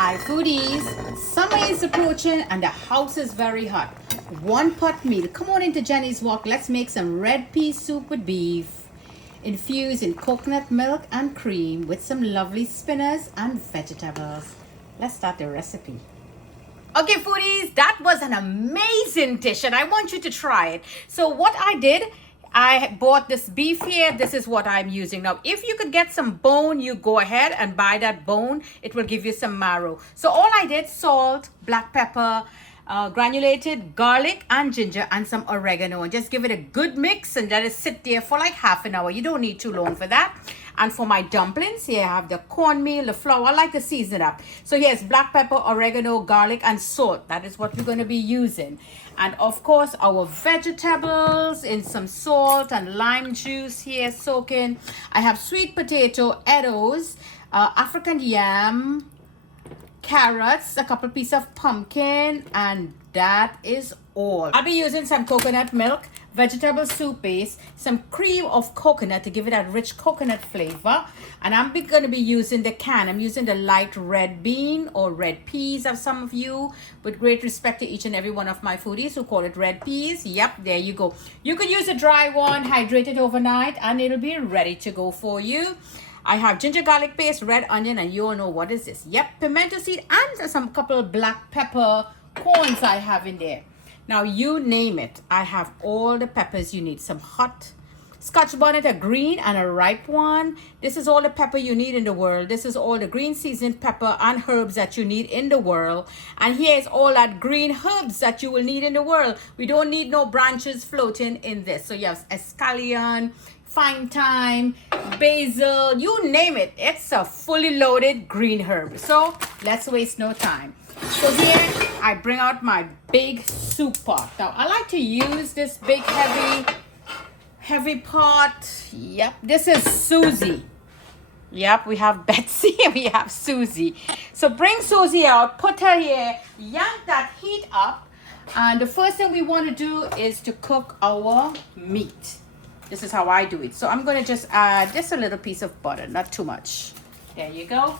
Hi foodies, summer is approaching and the house is very hot. One pot meal, come on into Jenny's Wok, let's make some red pea soup with beef. Infused in coconut milk and cream with some lovely spinners and vegetables. Let's start the recipe. Okay foodies, that was an amazing dish and I want you to try it. So what I did, I bought this beef here. This is what I'm using now. If you could get some bone, you go ahead and buy that bone. It will give you some marrow. So all I did, salt, black pepper, granulated garlic and ginger and some oregano, and just give it a good mix and let it sit there for like half an hour. You don't need too long for that. And for my dumplings, here I have the cornmeal, the flour. I like to season it up. So here's black pepper, oregano, garlic, and salt. That is what we're going to be using. And of course, our vegetables in some salt and lime juice here soaking. I have sweet potato, Eddos, African yam, carrots, a couple pieces of pumpkin, and that is all. I'll be using some coconut milk, vegetable soup base, some cream of coconut to give it that rich coconut flavor, and I'm going to be using the can. I'm using the light red bean or red peas of some of you, with great respect to each and every one of my foodies who call it red peas. Yep, there you go. You could use a dry one, hydrate it overnight, and it'll be ready to go for you. I have ginger garlic paste, red onion, and you all know what is this. Yep, pimento seed and some couple of black pepper corns I have in there. Now you name it. I have all the peppers you need. Some hot Scotch bonnet, a green and a ripe one. This is all the pepper you need in the world. This is all the green seasoned pepper and herbs that you need in the world. And here is all that green herbs that you will need in the world. We don't need no branches floating in this. So you have escallion, fine thyme, basil, you name it. It's a fully loaded green herb. So let's waste no time. So here I bring out my big soup pot. Now I like to use this big heavy pot. Yep, this is Susie. Yep, we have Betsy and we have Susie. So bring Susie out, put her here, yank that heat up. And the first thing we want to do is to cook our meat. This is how I do it. So I'm going to just add just a little piece of butter, not too much. There you go.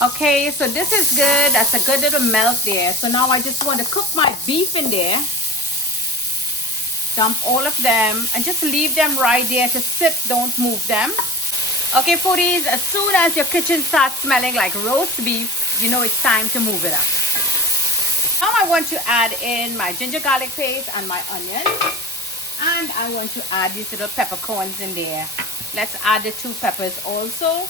Okay, so this is good. That's a good little melt there. So now I just want to cook my beef in there. Dump all of them and just leave them right there to sit. Don't move them. Okay, foodies, as soon as your kitchen starts smelling like roast beef, you know it's time to move it up. Now I want to add in my ginger garlic paste and my onions. And I want to add these little peppercorns in there. Let's add the 2 peppers also.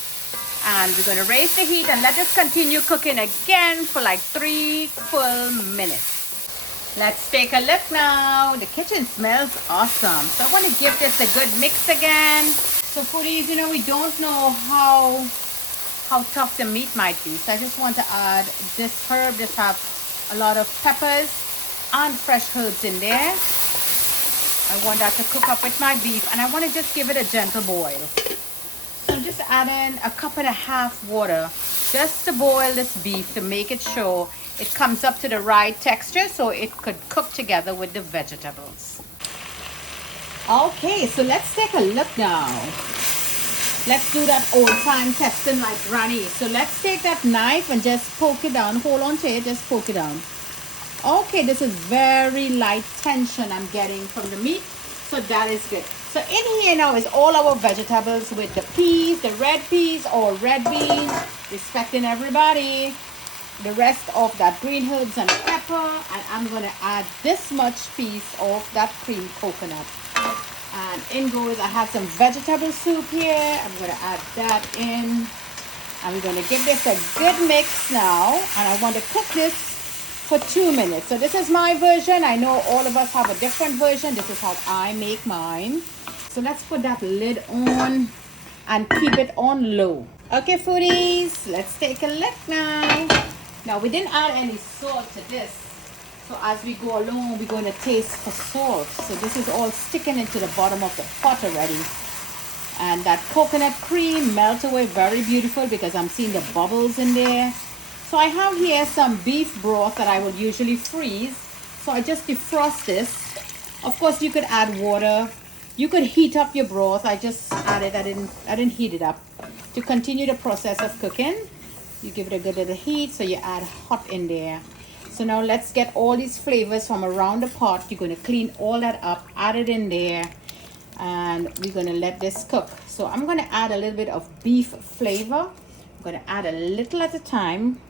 And we're going to raise the heat and let this continue cooking again for like 3 full minutes. Let's take a look now. The kitchen smells awesome. So I want to give this a good mix again. So foodies, you know, we don't know how tough the meat might be. So I just want to add this herb. Just have a lot of peppers and fresh herbs in there. I want that to cook up with my beef, and I want to just give it a gentle boil. So I'm just adding a cup and a half water just to boil this beef to make it sure it comes up to the right texture so it could cook together with the vegetables. Okay, so let's take a look now. Let's do that old-time testing like Granny. So let's take that knife and just poke it down. Hold on to it, just poke it down. Okay, this is very light tension I'm getting from the meat, so that is good. So in here now is all our vegetables with the peas, the red peas or red beans, respecting everybody. The rest of that green herbs and pepper, and I'm going to add this much piece of that cream coconut. And in goes, I have some vegetable soup here. I'm going to add that in. And we're going to give this a good mix now, and I want to cook this for 2 minutes. So this is my version. I know all of us have a different version. This is how I make mine. So let's put that lid on and keep it on low. Okay, foodies, let's take a look now. Now we didn't add any salt to this. So as we go along, we're going to taste for salt. So this is all sticking into the bottom of the pot already. And that coconut cream melts away very beautiful because I'm seeing the bubbles in there. So I have here some beef broth that I will usually freeze. So I just defrost this. Of course, you could add water. You could heat up your broth. I just added, I didn't heat it up to continue the process of cooking. You give it a good little heat, so you add hot in there. So now let's get all these flavors from around the pot. You're going to clean all that up, add it in there, and we're going to let this cook. So I'm going to add a little bit of beef flavor. I'm going to add a little at a time.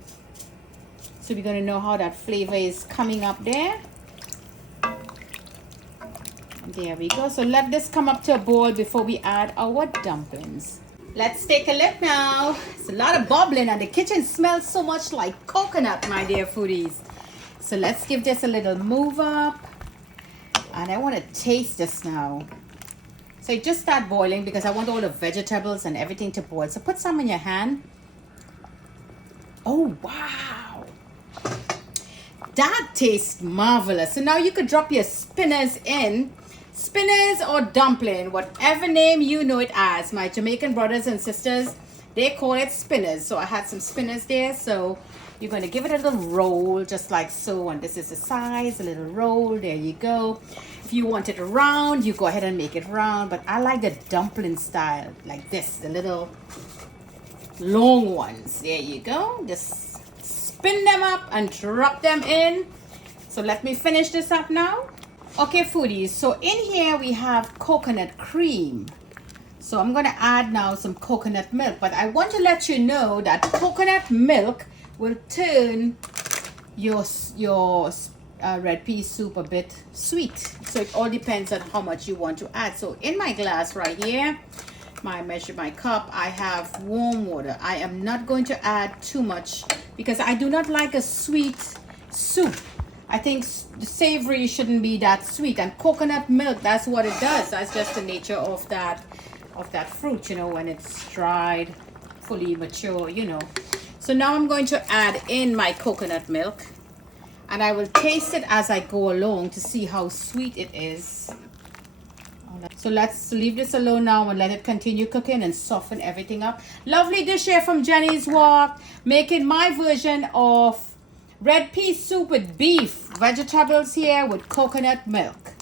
So we're going to know how that flavor is coming up there. There we go. So let this come up to a boil before we add our dumplings. Let's take a look now. It's a lot of bubbling and the kitchen smells so much like coconut, my dear foodies. So let's give this a little move up. And I want to taste this now. So it just start boiling because I want all the vegetables and everything to boil. So put some in your hand. Oh, wow. That tastes marvelous. So now you could drop your spinners in. Spinners or dumpling, whatever name you know it as. My Jamaican brothers and sisters, they call it spinners. So I had some spinners there. So you're going to give it a little roll just like so. And this is the size, a little roll. There you go. If you want it round, you go ahead and make it round. But I like the dumpling style like this, the little long ones. There you go. Just spin them up and drop them in. So let me finish this up now. Okay, foodies, so in here we have coconut cream. So I'm going to add now some coconut milk. But I want to let you know that coconut milk will turn your red pea soup a bit sweet. So it all depends on how much you want to add. So in my glass right here, my cup, I have warm water. I am not going to add too much because I do not like a sweet soup. I think the savory shouldn't be that sweet, and coconut milk, that's what it does. That's just the nature of that fruit, you know, when it's dried, fully mature, you know. So now I'm going to add in my coconut milk, and I will taste it as I go along to see how sweet it is. So let's leave this alone now and let it continue cooking and soften everything up. Lovely dish here from Jenny's Wok, making my version of red pea soup with beef, vegetables here with coconut milk,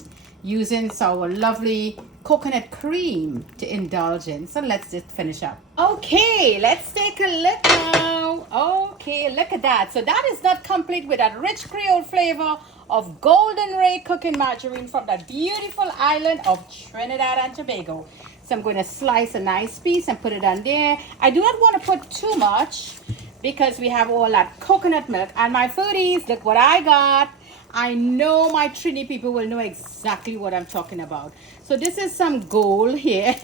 using our lovely coconut cream to indulge in. So let's just finish up. Okay, let's take a look now. Okay, look at that. So that is not complete with that rich Creole flavor of Golden Ray cooking margarine from that beautiful island of Trinidad and Tobago. So I'm going to slice a nice piece and put it on there. I do not want to put too much because we have all that coconut milk. And my foodies, look what I got. I know my Trini people will know exactly what I'm talking about. So this is some gold here.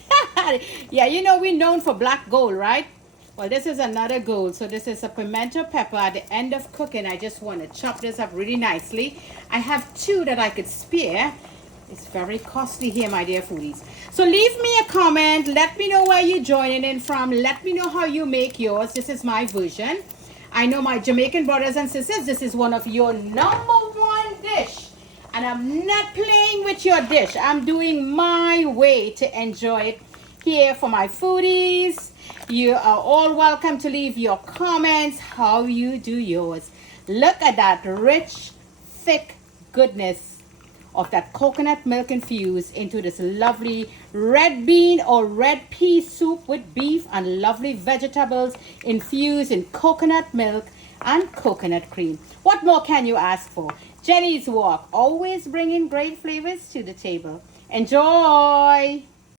Yeah, you know we're known for black gold, right? Well, this is another gold. So this is a pimento pepper. At the end of cooking, I just want to chop this up really nicely. I have two that I could spare. It's very costly here, my dear foodies. So leave me a comment. Let me know where you're joining in from. Let me know how you make yours. This is my version. I know my Jamaican brothers and sisters, this is one of your #1 dish. And I'm not playing with your dish. I'm doing my way to enjoy it here for my foodies. You are all welcome to leave your comments how you do yours. Look at that rich, thick goodness of that coconut milk infused into this lovely red bean or red pea soup with beef and lovely vegetables infused in coconut milk and coconut cream. What more can you ask for? Jenny's Wok, always bringing great flavors to the table. Enjoy!